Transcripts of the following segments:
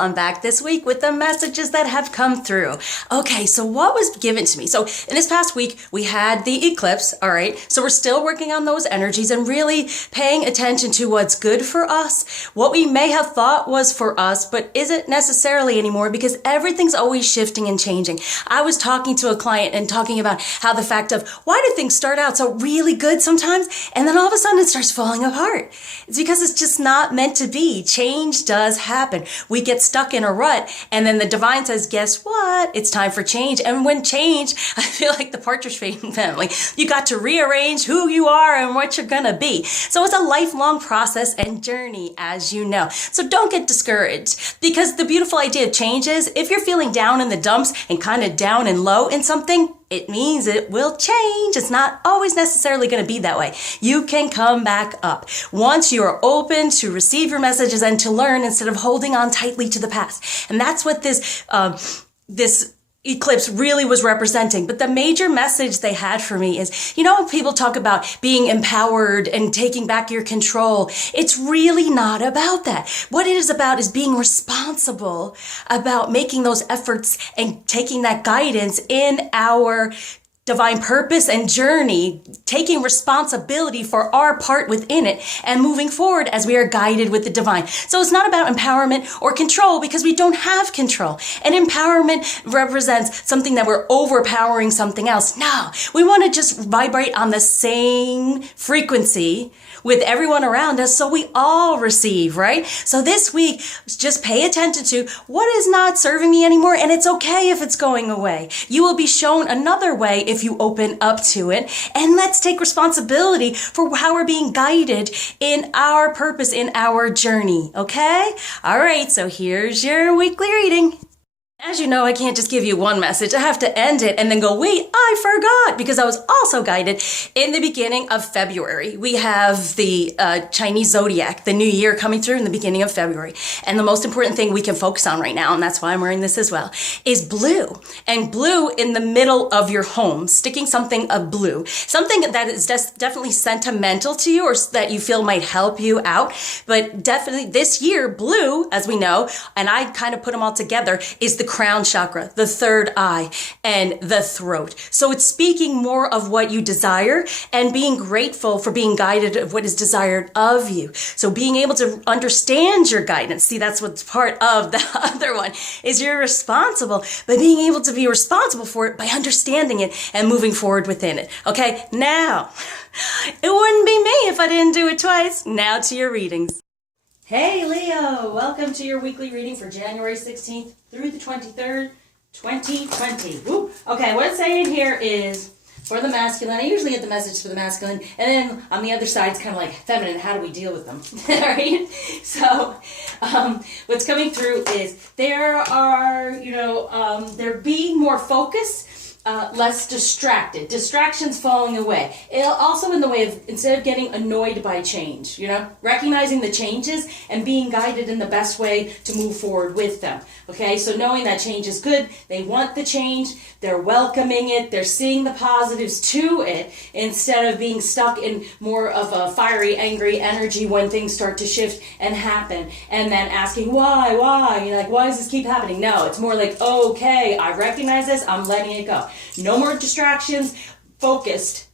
I'm back this week with the messages that have come through. Okay, so what was given to me? So in this past week, we had the eclipse, all right? So we're still working on those energies and really paying attention to what's good for us, what we may have thought was for us, but isn't necessarily anymore because everything's always shifting and changing. I was talking to a client and talking about how the fact of why do things start out so really good sometimes and then all of a sudden it starts falling apart? It's because it's just not meant to be. Change does happen. We get stuck in a rut and then the divine says, guess what? It's time for change. And when change, I feel like the Partridge Family, you got to rearrange who you are and what you're gonna be. So it's a lifelong process and journey, as you know. So don't get discouraged because the beautiful idea of change is if you're feeling down in the dumps and kind of down and low in something, it means it will change. It's not always necessarily going to be that way. You can come back up once you are open to receive your messages and to learn instead of holding on tightly to the past. And that's what this eclipse really was representing. But the major message they had for me is, you know, when people talk about being empowered and taking back your control, it's really not about that. What it is about is being responsible about making those efforts and taking that guidance in our divine purpose and journey, taking responsibility for our part within it and moving forward as we are guided with the divine. So it's not about empowerment or control because we don't have control. And empowerment represents something that we're overpowering something else. No, we want to just vibrate on the same frequency with everyone around us so we all receive, right? So this week, just pay attention to what is not serving me anymore, and it's okay if it's going away. You will be shown another way if you open up to it, and let's take responsibility for how we're being guided in our purpose, in our journey, okay? All right, so here's your weekly reading. As you know, I can't just give you one message. I have to end it and then go, wait, I forgot, because I was also guided in the beginning of February. We have the Chinese zodiac, the new year coming through in the beginning of February. And the most important thing we can focus on right now, and that's why I'm wearing this as well, is blue. And blue in the middle of your home, sticking something of blue, something that is definitely sentimental to you or that you feel might help you out. But definitely this year, blue, as we know, and I kind of put them all together, is the crown chakra, the third eye, and the throat. So it's speaking more of what you desire and being grateful for being guided of what is desired of you. So being able to understand your guidance. See, that's what's part of the other one is you're responsible, but being able to be responsible for it by understanding it and moving forward within it. Okay, now, it wouldn't be me if I didn't do it twice. Now to your readings. Hey Leo, welcome to your weekly reading for January 16th through the 23rd, 2020. Woo. Okay, what it's saying here is for the masculine. I usually get the message for the masculine, and then on the other side, it's kind of like feminine. How do we deal with them? All right. So, what's coming through is there are, they're being more focused. Less distracted. Distractions falling away. It'll also in the way of, instead of getting annoyed by change, recognizing the changes and being guided in the best way to move forward with them. Okay, so knowing that change is good, they want the change, they're welcoming it, they're seeing the positives to it instead of being stuck in more of a fiery, angry energy when things start to shift and happen and then asking why, why does this keep happening? No, it's more like, okay, I recognize this, I'm letting it go. No more distractions, focused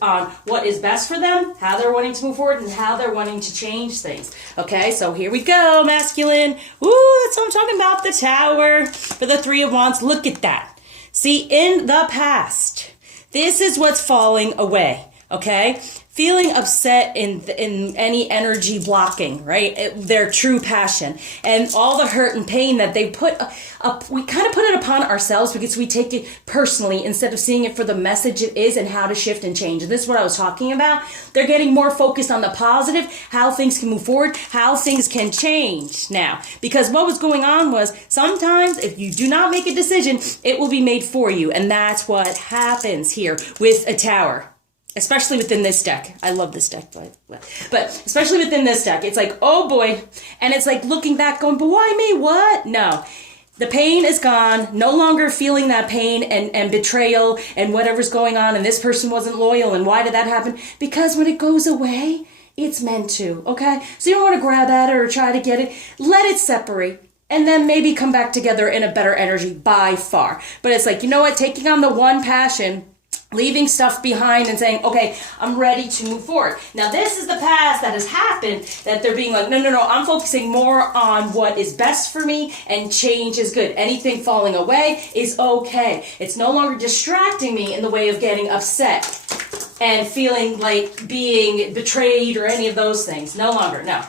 on what is best for them, how they're wanting to move forward, and how they're wanting to change things. Okay, so here we go, masculine. Ooh, that's what I'm talking about, the Tower for the Three of Wands. Look at that. See, in the past, this is what's falling away, okay? Feeling upset in any energy blocking, right? Their true passion and all the hurt and pain that they put up. We kind of put it upon ourselves because we take it personally instead of seeing it for the message it is and how to shift and change. And this is what I was talking about. They're getting more focused on the positive, how things can move forward, how things can change now. Because what was going on was sometimes if you do not make a decision, it will be made for you. And that's what happens here with a Tower. Especially within this deck. I love this deck, but especially within this deck, it's like, oh boy. And it's like looking back going, but why me? What? No. The pain is gone. No longer feeling that pain and betrayal and whatever's going on. And this person wasn't loyal. And why did that happen? Because when it goes away, it's meant to. Okay? So you don't want to grab at it or try to get it. Let it separate. and then maybe come back together in a better energy by far. But it's like, you know what, taking on the one passion, leaving stuff behind and saying, okay, I'm ready to move forward. Now, this is the past that has happened, that they're being like, no, I'm focusing more on what is best for me, and change is good. Anything falling away is okay. It's no longer distracting me in the way of getting upset and feeling like being betrayed or any of those things. No longer, no.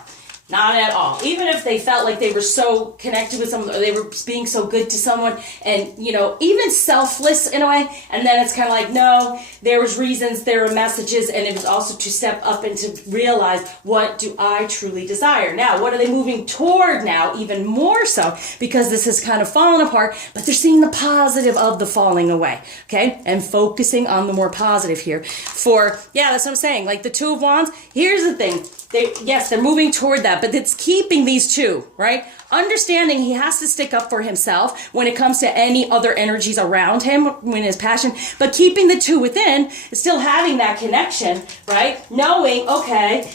Not at all. Even if they felt like they were so connected with someone, or they were being so good to someone, and, you know, even selfless in a way, and then it's kind of like, no, there was reasons, there were messages, and it was also to step up and to realize, what do I truly desire? Now, what are they moving toward now, even more so, because this has kind of fallen apart, but they're seeing the positive of the falling away, okay? And focusing on the more positive here. That's what I'm saying, like the Two of Wands, here's the thing. They're moving toward that, but it's keeping these two, right? Understanding he has to stick up for himself when it comes to any other energies around him, when his passion, but keeping the two within, still having that connection, right? Knowing, okay,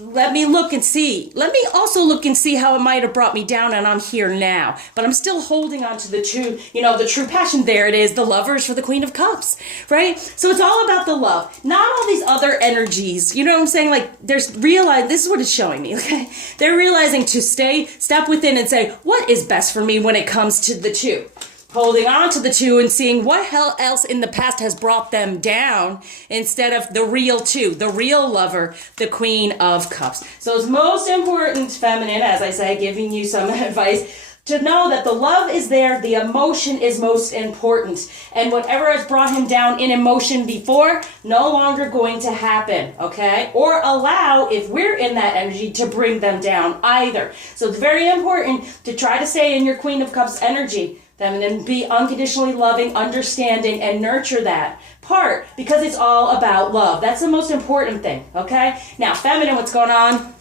let me look and see. Let me also look and see how it might have brought me down, and I'm here now. But I'm still holding on to the true, the true passion. There it is, the Lovers for the Queen of Cups, right? So it's all about the love, not all these other energies. You know what I'm saying? Like, this is what it's showing me, okay? They're realizing to step within and say, what is best for me when it comes to the two? Holding on to the two and seeing what else in the past has brought them down, instead of the real two, the real lover, the Queen of Cups. So it's most important, feminine, as I say, giving you some advice, to know that the love is there, the emotion is most important. And whatever has brought him down in emotion before, no longer going to happen, okay? Or allow, if we're in that energy, to bring them down either. So it's very important to try to stay in your Queen of Cups energy, feminine, be unconditionally loving, understanding, and nurture that part, because it's all about love. That's the most important thing, okay? Now, feminine, what's going on?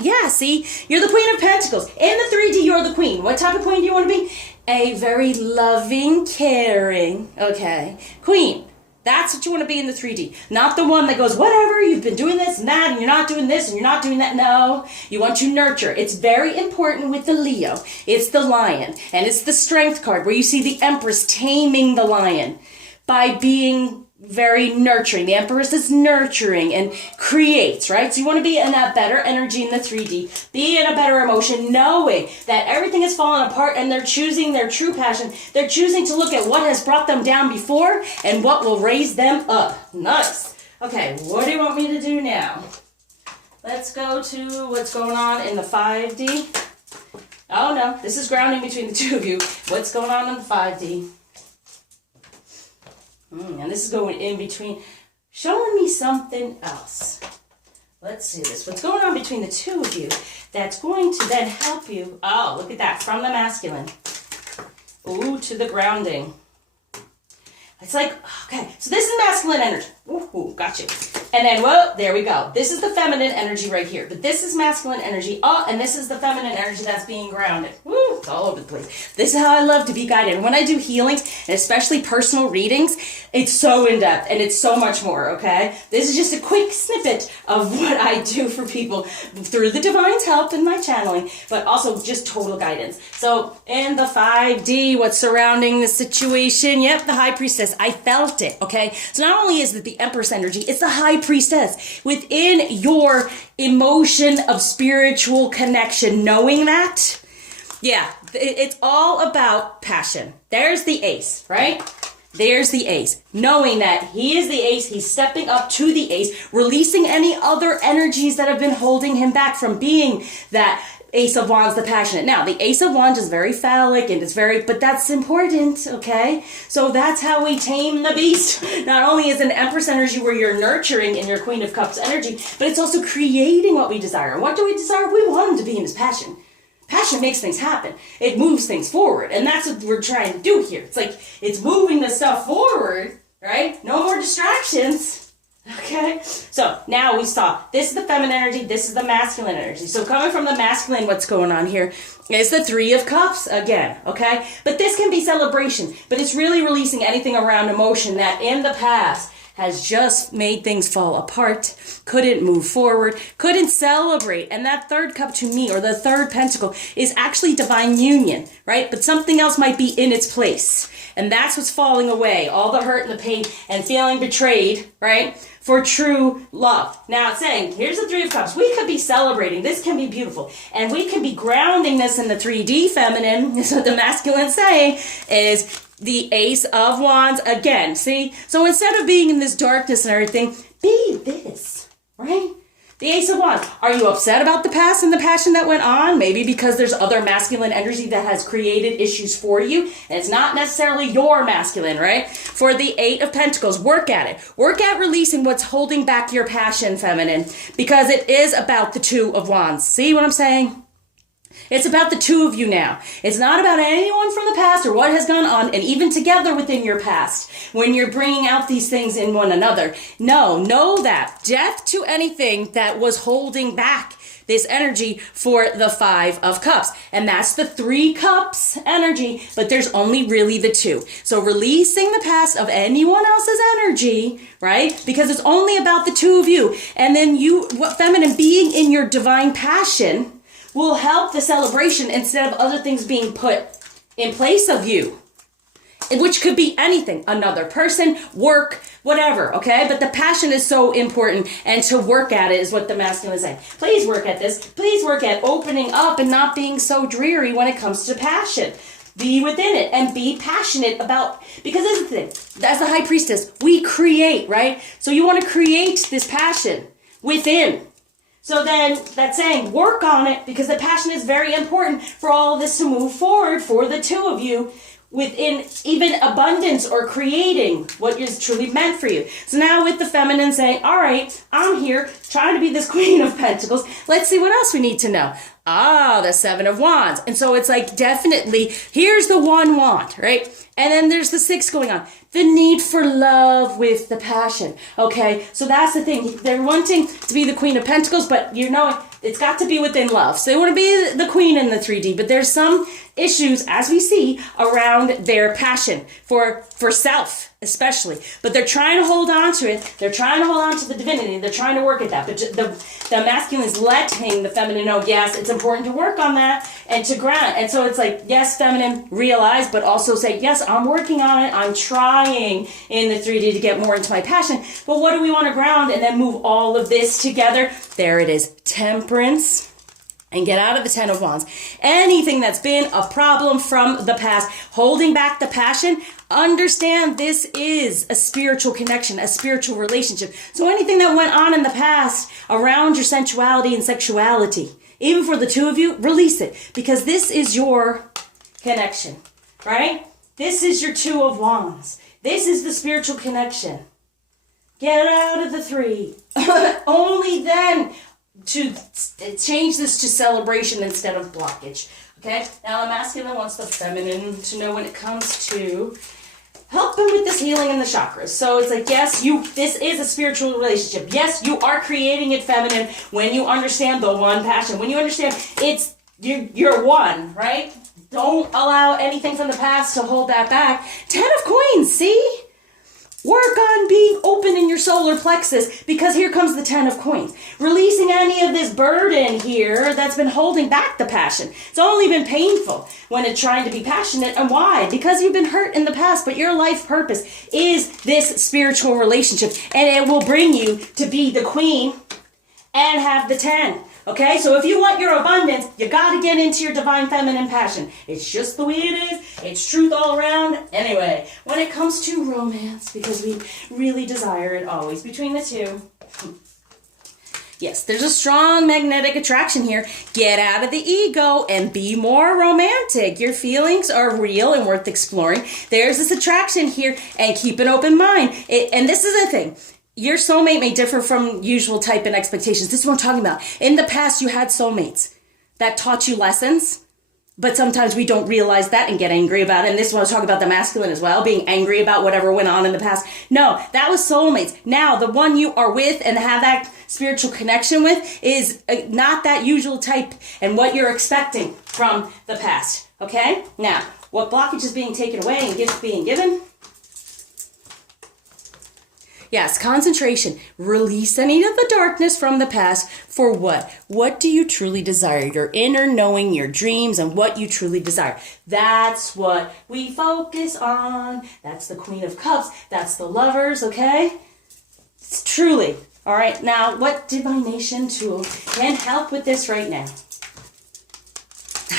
Yeah, see, you're the Queen of Pentacles. In the 3D, you're the queen. What type of queen do you want to be? A very loving, caring, okay, queen. That's what you want to be in the 3D. Not the one that goes, whatever, you've been doing this and that, and you're not doing this and you're not doing that. No, you want to nurture. It's very important with the Leo. It's the lion, and it's the strength card where you see the Empress taming the lion by being very nurturing. The Empress is nurturing and creates, right? So you want to be in that better energy in the 3D, be in a better emotion, knowing that everything has fallen apart, and they're choosing their true passion. They're choosing to look at what has brought them down before and what will raise them up. Nice. Okay, what do you want me to do now? Let's go to what's going on in the 5D. Oh no, this is grounding between the two of you. What's going on in the 5D? And this is going in between, showing me something else. Let's see this. What's going on between the two of you that's going to then help you? Oh, look at that. From the masculine. Ooh, to the grounding. It's like, okay, so this is masculine energy. Ooh, gotcha. And then, whoa, there we go. This is the feminine energy right here. But this is masculine energy. Oh, and this is the feminine energy that's being grounded. Woo, it's all over the place. This is how I love to be guided. And when I do healings, and especially personal readings, it's so in-depth and it's so much more, okay? This is just a quick snippet of what I do for people through the divine's help in my channeling, but also just total guidance. So in the 5D, what's surrounding the situation? Yep, the High Priestess. I felt it, okay? So not only is it the Empress energy, it's the High Priestess. Within your emotion of spiritual connection, knowing that, yeah, it's all about passion. There's the Ace, right? There's the Ace. Knowing that he is the Ace, he's stepping up to the Ace, releasing any other energies that have been holding him back from being that Ace of Wands, the passionate. Now, the Ace of Wands is very phallic and it's but that's important, okay? So that's how we tame the beast. Not only is an Empress energy where you're nurturing in your Queen of Cups energy, but it's also creating what we desire. And what do we desire? We want him to be in his passion. Passion makes things happen. It moves things forward. And that's what we're trying to do here. It's like, it's moving the stuff forward, right? No more distractions. Okay, so now we saw this is the feminine energy, this is the masculine energy. So coming from the masculine, what's going on here is the Three of Cups again, okay? But this can be celebration, but it's really releasing anything around emotion that in the past has just made things fall apart, couldn't move forward, couldn't celebrate. And that third cup to me, or the third pentacle, is actually divine union, right? But something else might be in its place. And that's what's falling away, all the hurt and the pain and feeling betrayed, right? For true love. Now it's saying, here's the Three of Cups. We could be celebrating. This can be beautiful. And we can be grounding this in the 3D feminine. Is what the masculine saying is the Ace of Wands again. See? So instead of being in this darkness and everything, be this, right? The Ace of Wands. Are you upset about the past and the passion that went on? Maybe because there's other masculine energy that has created issues for you. And it's not necessarily your masculine, right? For the Eight of Pentacles, work at it. Work at releasing what's holding back your passion, feminine. Because it is about the Two of Wands. See what I'm saying? It's about the two of you now. It's not about anyone from the past or what has gone on, and even together within your past, when you're bringing out these things in one another. No, know that. Death to anything that was holding back this energy for the Five of Cups. And that's the Three Cups energy, but there's only really the two. So releasing the past of anyone else's energy, right? Because it's only about the two of you. And then you, feminine, being in your divine passion will help the celebration instead of other things being put in place of you, which could be anything, another person, work, whatever, okay? But the passion is so important, and to work at it is what the masculine is saying. Please work at this. Please work at opening up and not being so dreary when it comes to passion. Be within it and be passionate about, because this is the thing, as the High Priestess, we create, right? So you want to create this passion within. So then that's saying work on it, because the passion is very important for all of this to move forward for the two of you within even abundance or creating what is truly meant for you. So now with the feminine saying, all right, I'm here trying to be this Queen of Pentacles. Let's see what else we need to know. Ah, the Seven of Wands. And so it's like, definitely, here's the one wand, right? And then there's the six going on. The need for love with the passion. Okay, so that's the thing. They're wanting to be the Queen of Pentacles, but you know, it's got to be within love. So they want to be the queen in the 3D, but there's some issues, as we see, around their passion for self, especially. But they're trying to hold on to it. They're trying to hold on to the divinity. They're trying to work at that. But the masculine is letting the feminine know, yes, it's important to work on that and to ground. And so it's like, yes, feminine, realize, but also say, yes, I'm working on it. I'm trying in the 3D to get more into my passion. But what do we want to ground and then move all of this together? There it is. Temperance. And get out of the Ten of Wands. Anything that's been a problem from the past, holding back the passion, understand this is a spiritual connection, a spiritual relationship. So anything that went on in the past around your sensuality and sexuality, even for the two of you, release it. Because this is your connection, right? This is your Two of Wands. This is the spiritual connection. Get out of the three. Only then to change this to celebration instead of blockage. Okay? Now the masculine wants the feminine to know when it comes to helping with this healing in the chakras. So it's like, yes, this is a spiritual relationship. Yes, you are creating it feminine when you understand the one passion. When you understand it's you're one, right? Don't allow anything from the past to hold that back. Ten of Coins, see? Work on being open in your solar plexus, because here comes the Ten of Coins. Releasing any of this burden here that's been holding back the passion. It's only been painful when it's trying to be passionate. And why? Because you've been hurt in the past, but your life purpose is this spiritual relationship. And it will bring you to be the queen and have the 10. Okay, so if you want your abundance, you got to get into your divine feminine passion. It's just the way it is. It's truth all around. Anyway, when it comes to romance, because we really desire it always between the two. Yes, there's a strong magnetic attraction here. Get out of the ego and be more romantic. Your feelings are real and worth exploring. There's this attraction here, and keep an open mind. And this is the thing. Your soulmate may differ from usual type and expectations. This is what I'm talking about. In the past, you had soulmates that taught you lessons, but sometimes we don't realize that and get angry about it. And this is what I was talking about, the masculine as well, being angry about whatever went on in the past. No, that was soulmates. Now, the one you are with and have that spiritual connection with is not that usual type and what you're expecting from the past. Okay? Now, what blockage is being taken away and gifts being given? yes, concentration. Release any of the darkness from the past for what? What do you truly desire? Your inner knowing, your dreams, and what you truly desire. That's what we focus on. That's the Queen of Cups. That's the Lovers, okay? It's truly. All right, now what divination tool can help with this right now?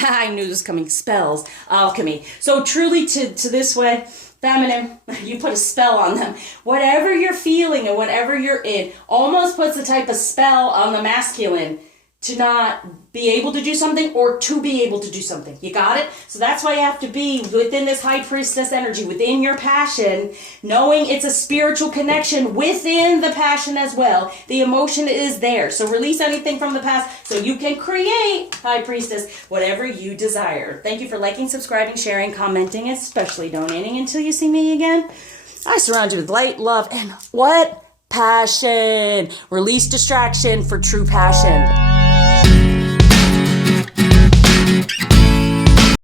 I knew this was coming. Spells, alchemy. So truly to this way, feminine, you put a spell on them. Whatever you're feeling and whatever you're in almost puts a type of spell on the masculine to not be able to do something or to be able to do something. You got it? So that's why you have to be within this high priestess energy, within your passion, knowing it's a spiritual connection within the passion as well. The emotion is there. So release anything from the past so you can create, high priestess, whatever you desire. Thank you for liking, subscribing, sharing, commenting, especially donating. Until you see me again, I surround you with light, love, and what? Passion. Release distraction for true passion.